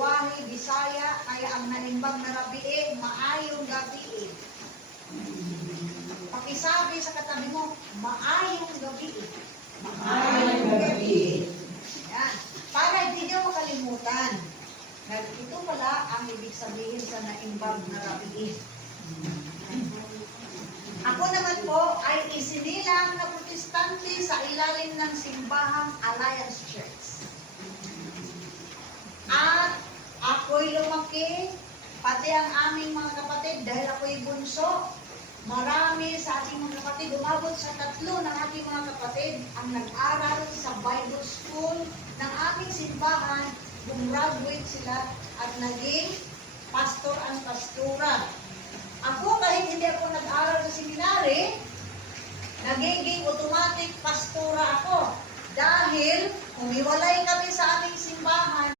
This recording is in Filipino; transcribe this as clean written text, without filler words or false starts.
lingwahe Bisaya, kaya ang naimbag na rabii, maayong gabi. Pakisabi sa katabi mo, maayong gabi. Maayong gabi. Yan. Para hindi nyo makalimutan. Ito pala ang ibig sabihin sa naimbag na rabii. Ako naman po ay isinilang na protestante sa ilalim ng simbahang Alliance Church. At ako'y lumaki, pati ang aming mga kapatid, dahil ako'y bunso. Marami sa ating mga kapatid, umabot sa 3 ng ating mga kapatid ang nag-aral sa Bible School ng aming simbahan, gumraduate sila at naging pastor ang pastora. Ako, kahit hindi ako nag-aral sa seminary, nagiging automatic pastora ako. Dahil umiwalay kami sa aming simbahan